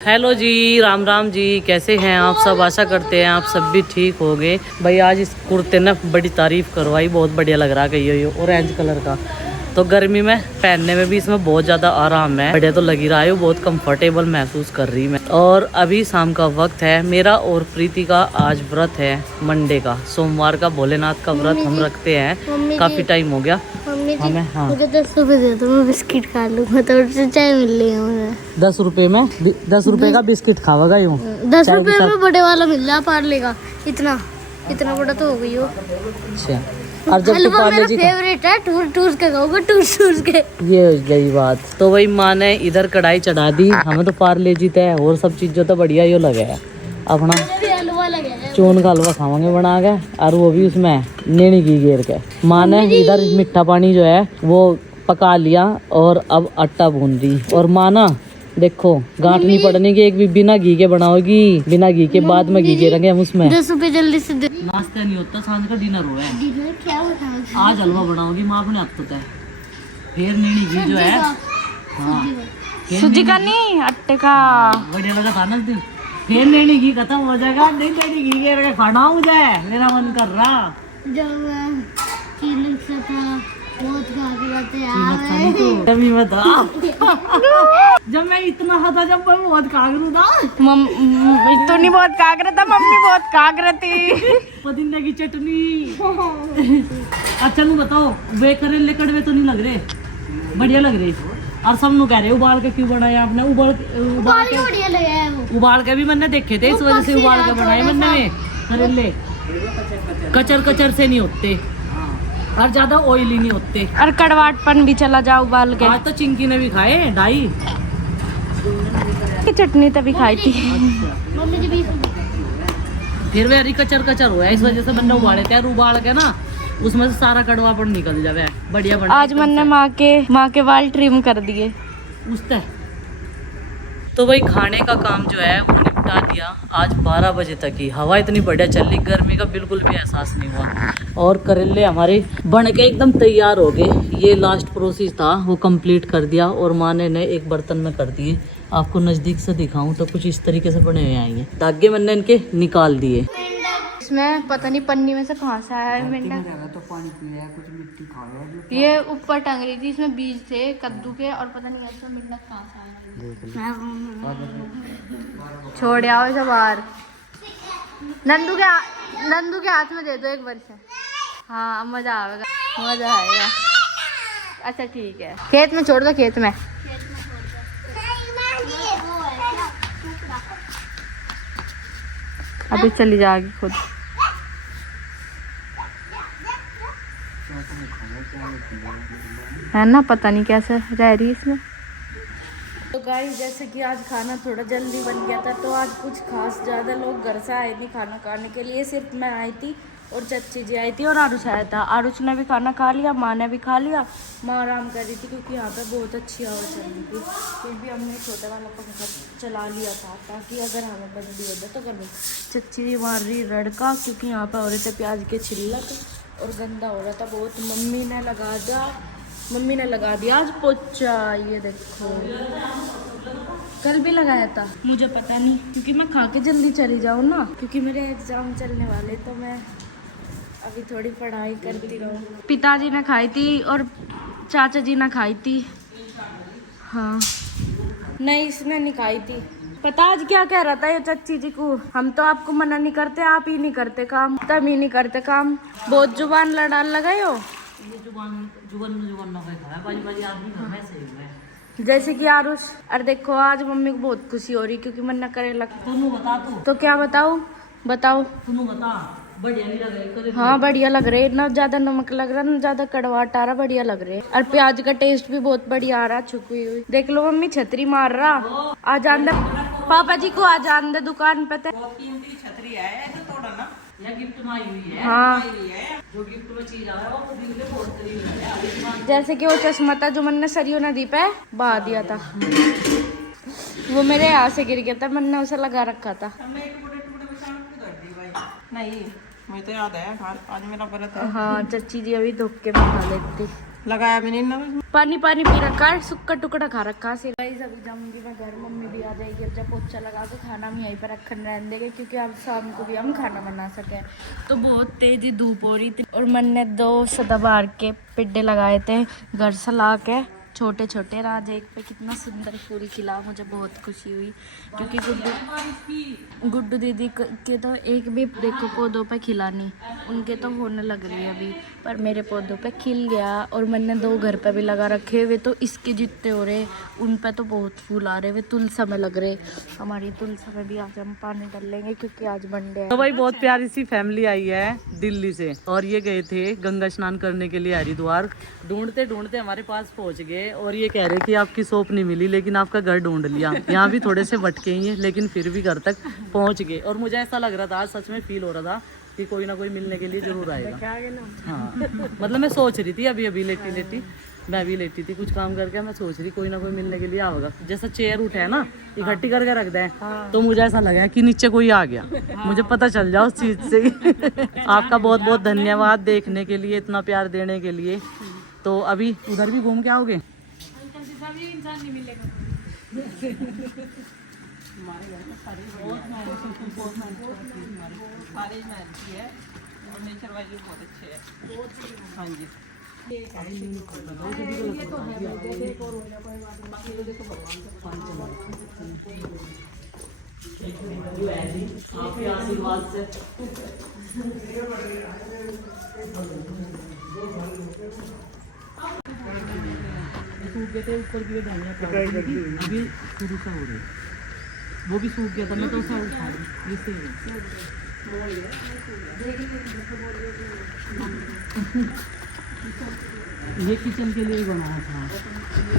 Hello जी, राम राम जी। कैसे हैं आप सब? आशा करते हैं आप सब भी ठीक होंगे। भाई आज इस कुर्ते ने बड़ी तारीफ करवाई, बहुत बढ़िया लग रहा है ये ऑरेंज कलर का। तो गर्मी में पहनने में भी इसमें बहुत ज़्यादा आराम है, बढ़िया तो लग ही रहा है, बहुत कंफर्टेबल महसूस कर रही मैं। और अभी शाम का वक्त है, मेरा और प्रीति का आज व्रत है मंडे का, सोमवार का भोलेनाथ का व्रत हम रखते हैं। काफ़ी टाइम हो गया हमें। हाँ, मुझे 10 रुपए दे दो, मैं बिस्किट खा लूँगा, तो उससे चाय मिल रही है मुझे। 10 रुपए में 10 रुपए का बिस्किट खावागा यूँ? 10 रुपए में बड़े वाला मिल रहा है पार्ले का, इतना बड़ा तो हो गई हो। अच्छा, और जब तू हलवा पार्ले मेरा जी फेवरेट है, टूर के खाऊंगा, टूर के। ये हो गई बात। तो वही माँ ने इधर कढ़ाई चढ़ा दी, हमें तो पार्ले जीता है और सब चीज़ों तो बढ़िया ही लगे है। अपना हलवा लगे है, चून का हलवा खावांगे बना के, और वो भी उसमें नेनी घी घेर के। माँ ने इधर मीठा पानी जो है वो पका लिया और अब आटा भून दी। और माँ ना देखो गांठ नहीं पड़ने की, एक भी बिना घी के बनाओगी, बिना घी के बाद में घी घेरेंगे हम उसमें। 10 रुपए जल्दी से दे। नाश्ता नहीं होता, सांझ का डिनर हो है। डिनर क्या बनाओगे? आज हलवा बनाओगी माँ अपने हाथ होता है, फिर नेनी घी जो है। हाँ, सूजी का नहीं, आटे का। बढ़िया लगा खाना थी। फिर नेनी घी खत्म हो जाएगा, नहीं नेनी घी घेर के खाना मुझे, मेरा मन कर रहा। जब चीलक से था बहुत खा के रहते जब बता जब मैं इतना था, जब मैं बहुत कागरू था। तो नहीं बहुत काग रहा था, मम्मी बहुत काग रही थी। पुदीने की चटनी। अच्छा नू बताओ, वे करेले कड़वे तो नहीं लग रहे? बढ़िया लग रहे। और सब नु कह रहे उबाल के क्यों बनाया आपने? उबाल के बढ़िया लगा है वो। उबाल के भी मैंने देखे थे, इस वजह से उबाल के बनाए मैंने करेले। कचर कचर से नहीं होते और ज्यादा ऑयली नहीं होते, और कड़वाटपन भी चला जाओ उबाल के। आज तो चिंकी ने भी खाए ढाई। चटनी तभी खाई थी। फिर वे हरी कचर कचर हुआ है, इस वजह से मैंने उबाले थे। और उबाल के ना उसमें से सारा कड़वापन निकल जावे, बढ़िया बना। आज मैंने माँ के बाल ट्रिम कर दिए उसते। तो भाई खाने का काम जो है वो निपटा दिया आज 12 बजे तक ही। हवा इतनी बढ़िया चल रही, गर्मी का बिल्कुल भी एहसास नहीं हुआ। और करेले हमारे बन के एकदम तैयार हो गए। ये लास्ट प्रोसेस था, वो कंप्लीट कर दिया और माँ ने एक बर्तन में कर दिए। आपको नज़दीक से दिखाऊं तो कुछ इस तरीके से बने हुए आएंगे। धागे मैंने इनके निकाल दिए। इसमें पता नहीं पन्नी में से कहाँ से आया है मेंढक। तो पानी पी रहा है, कुछ मिट्टी खा रहा है। ये ऊपर टंग रही थी, इसमें बीज थे कद्दू के, और पता नहीं ऐसा मेंढक कहाँ से आया। छोड़ आओ इसे बाहर। नंदू के हाथ में दे दो एक बार से। हाँ मजा आएगा। अच्छा ठीक है, खेत में छोड़ दो, खेत में। अभी चली जाएगी खुद। है ना, पता नहीं कैसे रह रही इसमें। तो गाइस जैसे कि आज खाना थोड़ा जल्दी बन गया था, तो आज कुछ खास ज़्यादा लोग घर से आए नहीं खाना खाने के लिए। सिर्फ मैं आई थी और चच्ची जी आई थी और आरुष आया था। आरुष ने भी खाना खा लिया, माँ ने भी खा लिया। माँ आराम कर रही थी क्योंकि यहाँ पे बहुत अच्छी हवा चल रही थी। फिर भी हमने छोटा वाला पंखा चला लिया था ताकि अगर हमें बंदी हो जाए तो गर्मी। चच्ची जी मार रही रड़का क्योंकि यहाँ पे हो रहे थे प्याज के छिलक और गंदा हो रहा था बहुत। मम्मी ने लगा दिया आज पोछा। ये देखो, कल भी लगाया था, मुझे पता नहीं क्योंकि मैं खा के जल्दी चली जाऊँ ना, क्योंकि मेरे एग्जाम चलने वाले, तो मैं अभी थोड़ी पढ़ाई करती रहूँ। पिताजी ने खाई थी और चाचा जी ने खाई थी। हाँ नहीं, इसने नहीं खाई थी। पता आज क्या कह रहा था ये चच्ची जी को, हम तो आपको मना नहीं करते, आप ही नहीं करते काम, तब ही नहीं करते काम। बहुत जुबान लड़ा लगाए हो। ये जुबान ना खाया, बाजी आदमी घर में सही है। जैसे कि आरुष, और देखो आज मम्मी को बहुत खुशी हो रही क्योंकि मन न करे लग। तू बता, तू तो क्या बताओ तू बता। बढ़िया नहीं लग रही? हाँ बढ़िया लग रहे, ना ज्यादा नमक लग रहा ना ज्यादा कड़वाहट आ रहा, बढ़िया लग रहे। और प्याज का टेस्ट भी बहुत बढ़िया आ रहा, छुपी हुई। देख लो मम्मी छतरी मार रहा। आ जान दे पापा जी को, आ जान दे दुकान पे। छतरी है थोड़ा ना, या गिफ्ट में आई हुई है। हाँ जो गिफ्ट में चीज आ रहा है वो दिल के बहुत करीब है। जैसे कि वो चश्मा था जो मैंने सरियो नदी पे बहा दिया था, वो मेरे यहाँ से गिर गया था, मैंने उसे लगा रखा था। नहीं, मुझे तो याद है आज मेरा व्रत है। हाँ चच्ची जी अभी धोखे में खा लेती। लगाया भी नहीं नमक। पानी पानी पी रखा है, सुक्का टुकड़ा खा रखा है। गाइस अभी जाऊंगी मैं घर, मम्मी भी आ जाएगी। अब जब पोछा लगा के खाना भी यहीं पर रखन रहने देंगे, क्योंकि अब शाम को भी हम खाना बना सके। तो बहुत तेजी धूप हो रही थी और मैंने 2 सदाबहार के पेड़े लगाए थे घर से ला के, छोटे छोटे। राज एक पे कितना सुंदर फूल खिला, मुझे बहुत खुशी हुई, क्योंकि गुड्डू दीदी के तो एक भी देखो पौधों पे खिला नहीं, उनके तो होने लग रही है अभी, पर मेरे पौधों पे खिल गया। और मैंने 2 घर पे भी लगा रखे हुए, तो इसके जितने हो रहे उन पे तो बहुत फूल आ रहे हुए। तुलसा में लग रहे, हमारी तुलसा में भी आज हम पानी डाल लेंगे, क्योंकि आज मंडे है। तो भाई बहुत प्यारी सी फैमिली आई है दिल्ली से, और ये गए थे गंगा स्नान करने के लिए हरिद्वार। ढूंढते ढूंढते हमारे पास पहुंच गए, और ये कह रहे कि आपकी शॉप नहीं मिली, लेकिन आपका घर ढूंढ लिया। यहाँ भी थोड़े से भटके ही हैं, लेकिन फिर भी घर तक पहुंच गए। और मुझे ऐसा लग रहा था, आज सच में फील हो रहा था कि कोई ना कोई मिलने के लिए जरूर आएगा। हाँ, मतलब मैं सोच रही थी अभी लेटी लेटी, मैं भी लेटी थी कुछ काम करके, मैं सोच रही कोई ना कोई मिलने के लिए आएगा। जैसा चेयर उठे है ना, इकट्ठी करके रख दे, तो मुझे ऐसा लगा कि नीचे कोई आ गया, मुझे पता चल जाओ उस चीज से ही। आपका बहुत बहुत धन्यवाद देखने के लिए, इतना प्यार देने के लिए। तो अभी उधर भी घूम के आओगे? नेचर वाइज भी बहुत अच्छे है। हाँ जी। आपके आशीर्वाद से सूख गए थे ऊपर की धनिया, अभी शुरू से हो रही, वो भी सूख गया था, मैं तो उसे उठा रही ये किचन के लिए बनाया था,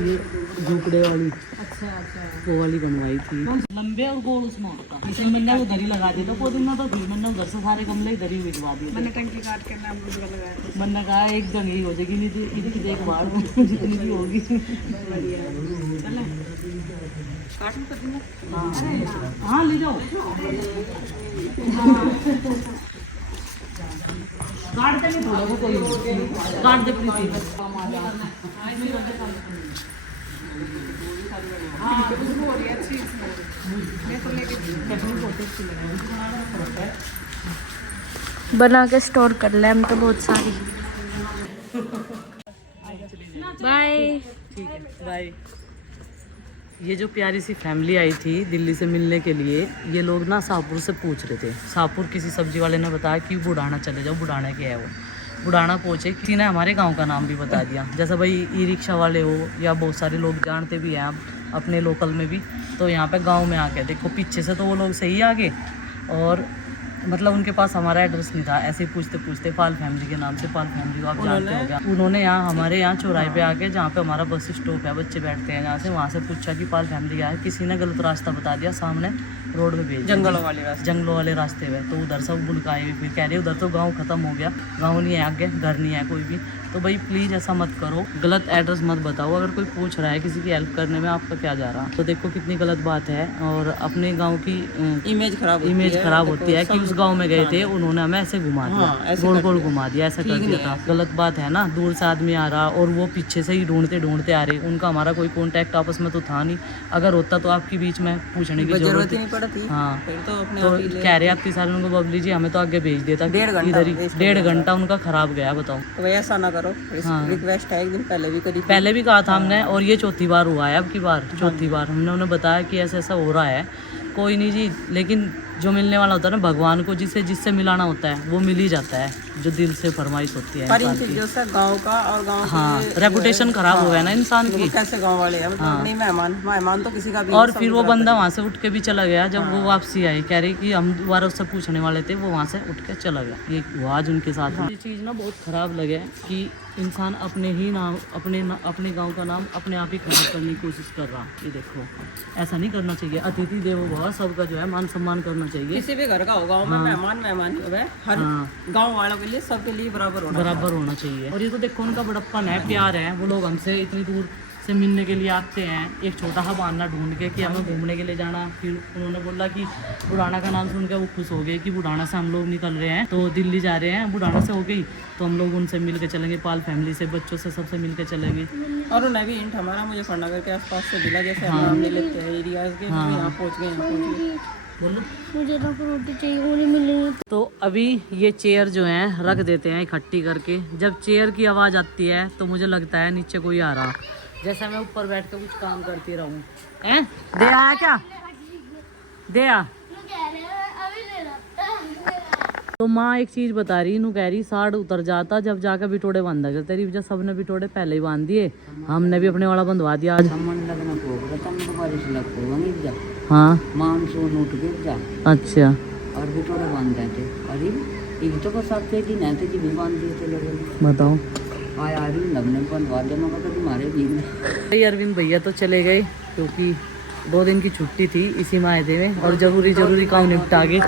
ये झोपड़े वाली। अच्छा वो वाली बनवाई थी, लंबे और गोल उसमें होता। इसे मैंने उधर ही लगा दिया था, पुदीना तो थी, मैंने उधर से सारे गमले इधर ही भिजवा दिए। मैंने टंकी काट के नाम लगाया, मैंने कहा एक जगह ही हो जाएगी, नहीं तो इनकी देखभाल जितनी भी होगी। हाँ ले जाओ, काट दे, थोड़ा वो कोई काट दे प्लीज। बना के स्टोर कर ले हम तो बहुत सारी। बाय। ठीक है, बाय। ये जो प्यारी सी फैमिली आई थी दिल्ली से मिलने के लिए, ये लोग ना शाहपुर से पूछ रहे थे। शाहपुर किसी सब्जी वाले ने बताया कि बुढ़ाना चले जाओ, बुढ़ाना क्या है वो। बुढ़ाना पहुँचे, किसी ने हमारे गांव का नाम भी बता दिया, जैसे भाई ई रिक्शा वाले हो, या बहुत सारे लोग जानते भी हैं आप अपने लोकल में भी। तो यहाँ पे गांव में आके देखो, पीछे से तो वो लोग सही आगे, और मतलब उनके पास हमारा एड्रेस नहीं था, ऐसे ही पूछते पूछते पाल फैमिली के नाम से, पाल फैमिली को आप जानते हो क्या, उन्होंने यहाँ हमारे यहाँ चौराहे पे आके, जहाँ पे हमारा बस स्टॉप है, बच्चे बैठते हैं जहाँ से, वहाँ से पूछा कि पाल फैमिली क्या है। किसी ने गलत रास्ता बता दिया, सामने रोड पे भेज, जंगलों वाले रास्ते में। तो उधर सब बुलकाए, फिर कह रहे उधर तो गाँव खत्म हो गया, गाँव नहीं है आगे, घर नहीं है कोई भी। तो भाई प्लीज़ ऐसा मत करो, गलत एड्रेस मत बताओ। अगर कोई पूछ रहा है किसी की हेल्प करने में, आपका क्या जा रहा। तो देखो कितनी गलत बात है, और अपने गांव की इमेज खराब होती है कि उस गांव में गए थे, उन्होंने हमें ऐसे घुमा दिया, गोल गोल घुमा दिया, ऐसा कर दिया था। गलत बात है ना, दूर से आदमी आ रहा और वो पीछे से ही ढूंढते ढूंढते आ रहे, उनका हमारा कोई कॉन्टैक्ट आपस में तो था नहीं। अगर होता तो आपके बीच में पूछने की जरूरत नहीं पड़ती। हाँ, तो कह रहे आपकी सारे उनको, बबली जी हमें तो आगे भेज देता, इधर ही 1.5 घंटा उनका खराब गया। बताओ, तो ऐसा ना करो। हाँ, रिक्वेस्ट है, एक दिन पहले भी कहा था हमने, और ये चौथी बार हुआ है, अब की बार चौथी बार हमने उन्हें बताया कि ऐसा ऐसा हो रहा है। कोई नहीं जी, लेकिन जो मिलने वाला होता है ना भगवान को, जिससे मिलाना होता है वो मिल ही जाता है, जो दिल से फरमाइश होती है। पर इन चीजों से गाँव का और गाँव हाँ रेपुटेशन खराब हो गया ना इंसान की। कैसे गाँव वाले हैं, मतलब नहीं मेहमान तो किसी का भी। और फिर वो बंदा वहाँ से उठ के भी चला गया, जब वो वापसी आई कह रही कि हम दोबारा उससे पूछने वाले थे, वो वहाँ से उठ के चला गया। ये हुआ आज उनके साथ। ये चीज़ ना बहुत खराब लगे कि इंसान अपने ही नाम, अपने गांव का नाम अपने आप ही खराब करने की कोशिश कर रहा। ये देखो, ऐसा नहीं करना चाहिए। अतिथि देवो भव, सबका जो है मान सम्मान करना चाहिए। किसी भी घर का हो, गाँव में मेहमान ही हो, हर गाँव वालों के लिए, सबके लिए बराबर होना चाहिए। और ये तो देखो उनका बड़प्पन है, प्यार है, वो लोग हमसे इतनी दूर से मिलने के लिए आते हैं, एक छोटा सा बहाना ढूंढ के कि हमें घूमने के लिए जाना। फिर उन्होंने बोला कि बुढ़ाना का नाम सुन के वो खुश हो गए कि बुढ़ाना से हम लोग निकल रहे हैं, तो दिल्ली जा रहे हैं। बुढ़ाना से हो गई तो हम लोग उनसे मिल के चलेंगे, पाल फैमिली से, बच्चों से, सबसे मिल के चलेंगे। और उन्हें भी हिंट हमारा मुजफ्फरनगर के आसपास से मिला, जैसे हम नाम ले लेते हैं एरियाज के, यहाँ पहुँच गए। बोलो मुझे तो रोटी चाहिए, वो नहीं मिलेगी। तो अभी ये चेयर जो है रख देते हैं इकट्ठी करके। जब चेयर की आवाज़ आती है तो मुझे लगता है नीचे कोई आ रहा, जैसे मैं ऊपर बैठ कर कुछ काम करती रहूं। हैं दे आया क्या? दे आ। तो माँ एक चीज बता रही, नू कह रही साड़ उतर जाता जब जाकर बिटोड़े बांधा कर, तेरी वजह सबने बिटोड़े पहले ही बांध दिए, हमने भी अपने वाला बंधवा दिया आज। हाँ मानसून उठ गया। अच्छा और बिटोड़े बांध थे, अरे ये तो बस आपके दिन है तो जी भी बांध दिए थे लोगों। बताओ आया अरविंद लगने बंधवा दिया, मगर तो तुम्हारे भी अरविंद भैया तो चले गए क्योंकि 2 दिन की छुट्टी थी, इसी में आए थे और जरूरी काम निपटा के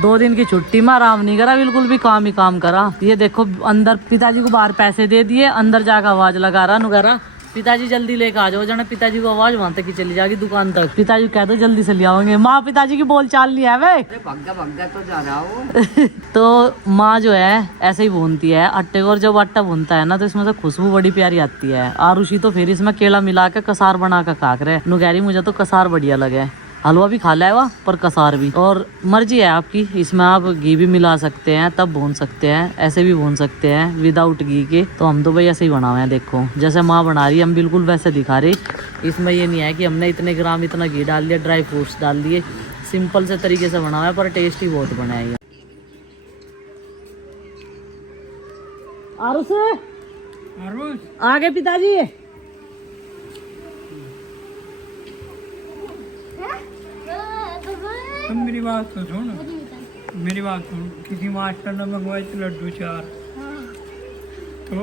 2 दिन की छुट्टी में आराम नहीं करा, बिल्कुल भी काम ही काम करा। ये देखो अंदर पिताजी को बाहर पैसे दे दिए, अंदर जाकर आवाज लगा रहा नुकरा, पिताजी जल्दी लेकर आ जाओ। जाने पिताजी को आवाज वहां तक ही चली जाएगी दुकान तक। पिताजी कह दो जल्दी से ले आओगे। माँ पिताजी की बोल चाल नहीं है वे। भग्गा तो जा रहा हो। तो माँ जो है ऐसे ही भूनती है आटे को, और जब आटा भूनता है ना तो इसमें से खुशबू बड़ी प्यारी आती है। आरुषि तो फिर इसमें केला मिला के कसार बना कर खा रहे। नु कह रही मुझे तो कसार बढ़िया लगे, हलवा भी खा लिया हुआ पर कसार भी। और मर्जी है आपकी, इसमें आप घी भी मिला सकते हैं, तब भून सकते हैं, ऐसे भी भून सकते हैं विदाउट घी के। तो हम तो भाई ऐसे ही बनाए हैं, देखो जैसे माँ बना रही है हम बिल्कुल वैसे दिखा रहे। इसमें ये नहीं है कि हमने इतने ग्राम इतना घी डाल दिया, ड्राई फ्रूट्स डाल दिए, सिंपल से तरीके से बना हुआ है पर टेस्टी बहुत बना है। आगे पिताजी मेरी बात तो सुन, मेरी बात सुन। किसी मास्टर ने मंगवाए थे लड्डू 4, तो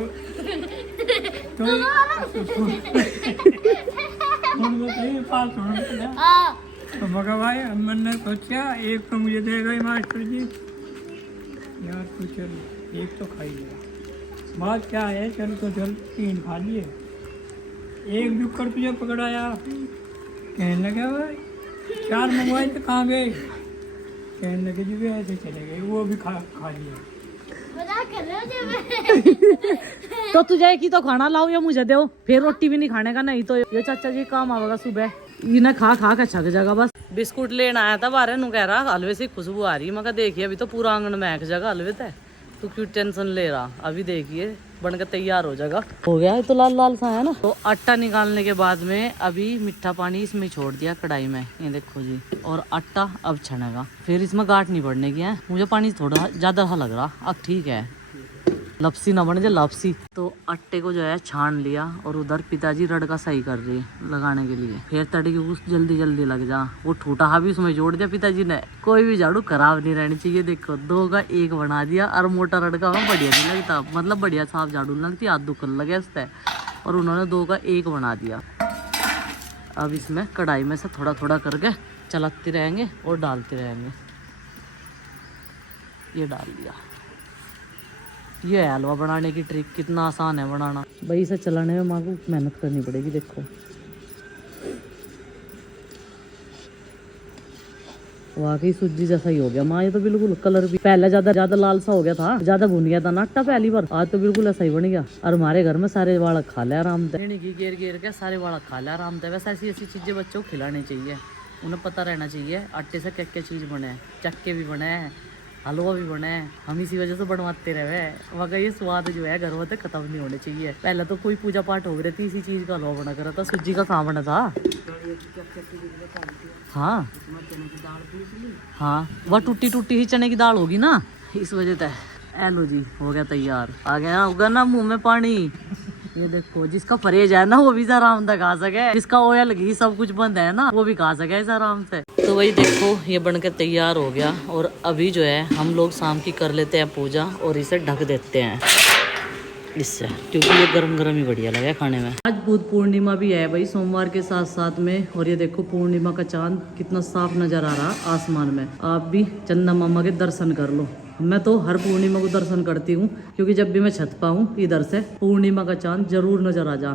तो मंगवाए। मैंने सोचा एक तो मुझे देगा ही मास्टर जी, यार तू चल एक तो खा ही लिया, बात क्या है, चल तो चल 3 खा लिए, एक जुक्कर तुझे पकड़ाया, कहने लगा भाई 4 मंगवाए तो कहाँ गए, कहने लगे जी वे ऐसे चले गए, वो भी खा लिया। तो तुझे की तो खाना लाओ या मुझे दो, फिर रोटी भी नहीं खाने का, नहीं तो ये चाचा जी काम आवेगा सुबह, इन्हें खा खा के छक जाएगा बस। बिस्कुट लेना आया था बारे नु कह रहा हलवे से खुशबू आ रही है, मगर देखिए अभी तो पूरा आंगन महक जाएगा हलवे तय, तू क्यों टेंशन ले रहा, अभी देखिए बनकर तैयार हो जाएगा। हो गया है तो लाल लाल सा है ना। तो आटा निकालने के बाद में अभी मीठा पानी इसमें छोड़ दिया कढ़ाई में, ये देखो जी, और आटा अब छनेगा, फिर इसमें गांठ नहीं पड़ने की है। मुझे पानी थोड़ा ज्यादा सा लग रहा, अब ठीक है, लपसी ना बने जो लपसी। तो आटे को जो है छान लिया और उधर पिताजी रड़का सही कर रही लगाने के लिए, फिर तड़के को जल्दी जल्दी लग जा। वो ठूठा भी उसमें जोड़ दिया पिताजी ने, कोई भी झाड़ू खराब नहीं रहनी चाहिए। देखो 2 का 1 बना दिया, और मोटा रड़का में बढ़िया नहीं लगता, मतलब बढ़िया साफ झाड़ू लगती, हाथ दुखन लगे उससे, और उन्होंने 2 का 1 बना दिया। अब इसमें कढ़ाई में से थोड़ा थोड़ा करके चलाते रहेंगे और डालते रहेंगे। ये डाल दिया। ये है हलवा बनाने की ट्रिक, कितना आसान है बनाना भाई, इसे चलाने में माँ को मेहनत करनी पड़ेगी। देखो वाकई सूजी जैसा ही हो गया माँ, ये तो बिल्कुल कलर भी पहले ज्यादा लाल सा हो गया था, ज्यादा भुन गया था ना आटा पहली बार, आज तो बिल्कुल ऐसा ही बन गया। और हमारे घर में सारे वाला खा लिया आराम से, घेर घेर के सारे वाला खा लिया आराम से। वैसे ऐसी ऐसी चीजें बच्चों को खिलानी चाहिए, उन्हें पता रहना चाहिए आटे से क्या क्या चीज बने, चक्के भी बने, हलवा भी बने, हम इसी वजह से बनवाते रहे। मगर ये स्वाद जो है घर में तो खत्म नहीं होने चाहिए। पहले तो कोई पूजा पाठ हो रही थी, इसी चीज का हलवा बना करा था, सूजी का कहाँ बना था। हाँ हाँ, वह टूटी टूटी ही चने की दाल होगी ना, इस वजह से। एलो जी हो गया तैयार, आ गया होगा ना मुंह में पानी। ये देखो जिसका परहेज है ना वो भी आराम से खा सके, जिसका ऑयल घी सब कुछ बंद है ना वो भी खा सके इस आराम से। तो वही देखो ये बनकर तैयार हो गया, और अभी जो है हम लोग शाम की कर लेते हैं पूजा और इसे ढक देते हैं इससे, क्योंकि ये गरम गरम ही बढ़िया लगे खाने में। आज बुध पूर्णिमा भी है भाई, सोमवार के साथ साथ में, और ये देखो पूर्णिमा का चांद कितना साफ नजर आ रहा आसमान में। आप भी चंदा मामा के दर्शन कर लो, मैं तो हर पूर्णिमा को दर्शन करती हूँ, क्योंकि जब भी मैं छत पाऊँ इधर से पूर्णिमा का चांद जरूर नजर आ जा।